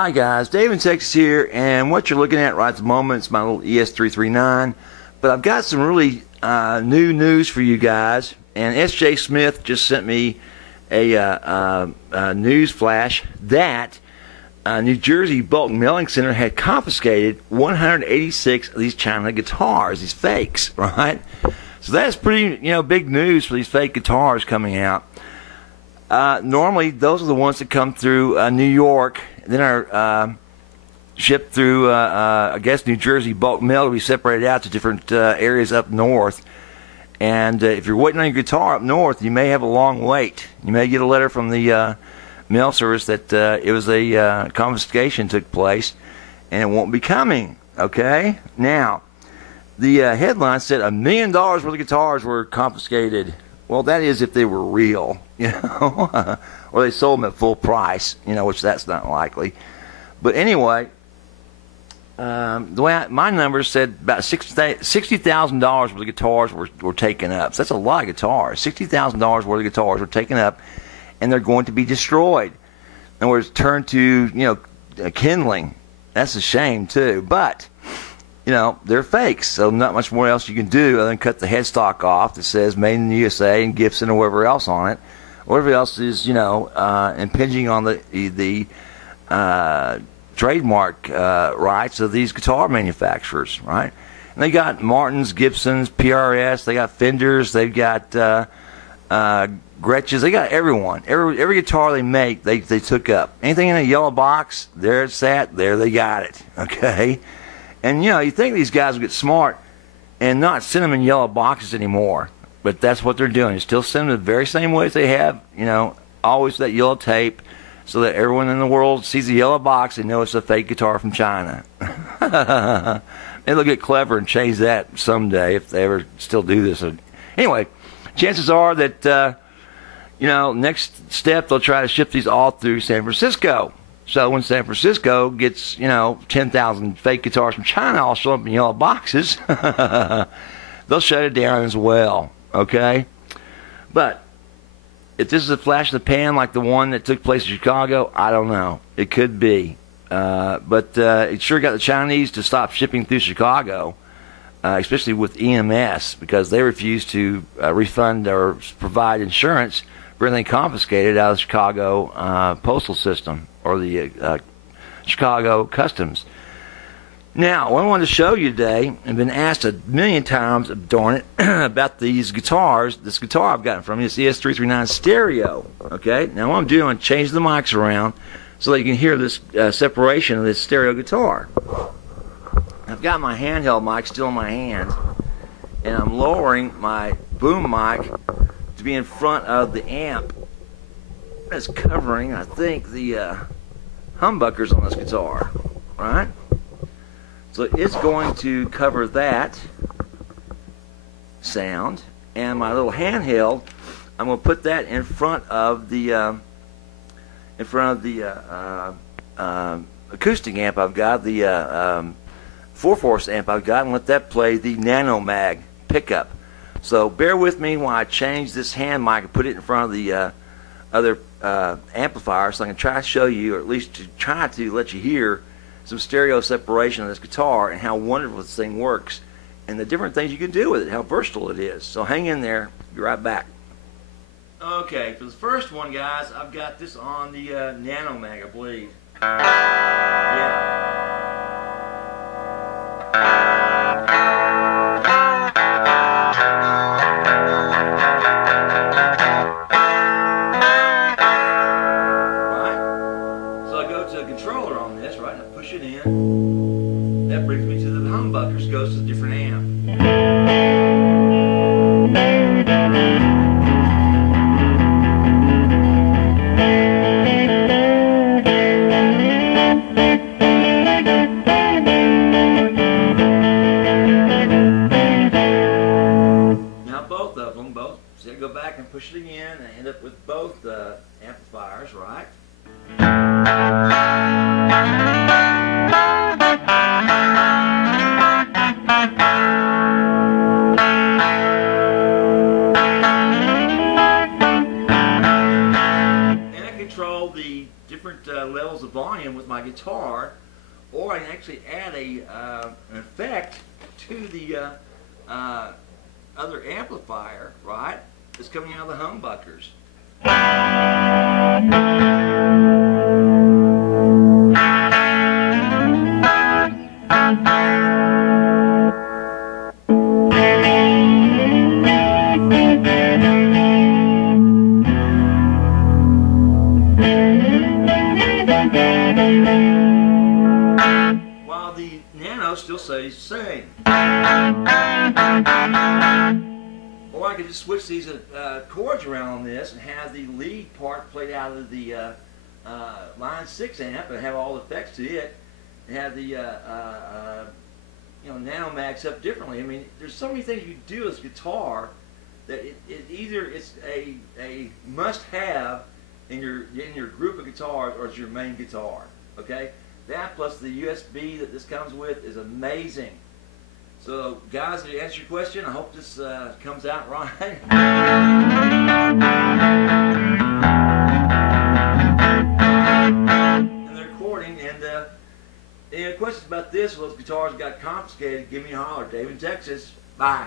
Hi guys, Dave in Texas here, and what you're looking at right at the moment is my little ES339, but I've got some really new news for you guys, and S.J. Smith just sent me a news flash that New Jersey Bulk Mailing Center had confiscated 186 of these China guitars, these fakes, right? So that's pretty, big news for these fake guitars coming out. Normally, those are the ones that come through New York, then are shipped through, I guess, New Jersey bulk mail to be separated out to different areas up north. And if you're waiting on your guitar up north, you may have a long wait. You may get a letter from the mail service that it was a confiscation took place, and it won't be coming. Okay? Now, the headline said $1 million worth of guitars were confiscated. Well, that is if they were real, or they sold them at full price, which that's not likely. But anyway, the way my numbers said about $60,000 worth of guitars were taken up. So that's a lot of guitars. $60,000 worth of guitars were taken up, and they're going to be destroyed. In other words, turned to kindling. That's a shame too, but they're fakes, so not much more else you can do other than cut the headstock off that says Made in the USA and Gibson or whatever else on it. Whatever else is, impinging on the trademark rights of these guitar manufacturers, right? And they got Martins, Gibsons, PRS, they got Fenders, they've got Gretsch's, they got everyone. Every guitar they make, they took up. Anything in a yellow box, there it's at, there they got it, okay? And, you think these guys will get smart and not send them in yellow boxes anymore. But that's what they're doing. They still send them the very same ways they have, always that yellow tape so that everyone in the world sees the yellow box and knows it's a fake guitar from China. Maybe they'll get clever and change that someday if they ever still do this. Anyway, chances are that, next step they'll try to ship these all through San Francisco. So when San Francisco gets, 10,000 fake guitars from China all show up in yellow boxes, they'll shut it down as well, okay? But if this is a flash in the pan like the one that took place in Chicago, I don't know. It could be. But it sure got the Chinese to stop shipping through Chicago, especially with EMS, because they refuse to refund or provide insurance for anything confiscated out of the Chicago postal system or the Chicago Customs. Now, what I wanted to show you today, I've been asked a million times, darn it, about these guitars. This guitar I've gotten from you, this ES339 stereo. Okay, now what I'm doing, I'm changing the mics around so that you can hear this separation of this stereo guitar. I've got my handheld mic still in my hand, and I'm lowering my boom mic to be in front of the amp that's covering, I think, the humbuckers on this guitar, right? So it's going to cover that sound, and my little handheld, I'm going to put that in front of the acoustic amp I've got, the 4-force amp I've got, and let that play the Nano Mag pickup. So bear with me while I change this hand mic and put it in front of the other amplifier, so I can try to show you, or at least to try to let you hear some stereo separation of this guitar and how wonderful this thing works and the different things you can do with it, how versatile it is. So hang in there, be right back. Okay, for the first one, guys, I've got this on the Nano Mag, I believe. Yeah. Controller on this, right? And I push it in. That brings me to the humbuckers, goes to a different amp. Now both of them, so I go back and push it again, and I end up with both amplifiers, right? And I control the different levels of the volume with my guitar, or I can actually add an effect to the other amplifier, right? That's coming out of the humbuckers. While the nano still stays the same. Or I could just switch these chords around on this and have the lead part played out of the line 6 amp and have all the effects to it, and have the nano max up differently. I mean, there's so many things you can do as a guitar that either it's a must-have in your group of guitars, or it's your main guitar. Okay, that plus the USB that this comes with is amazing. So, guys, to answer your question, I hope this comes out right. And the recording, and any questions about this, well, those guitars got confiscated, give me a holler. Dave in Texas. Bye.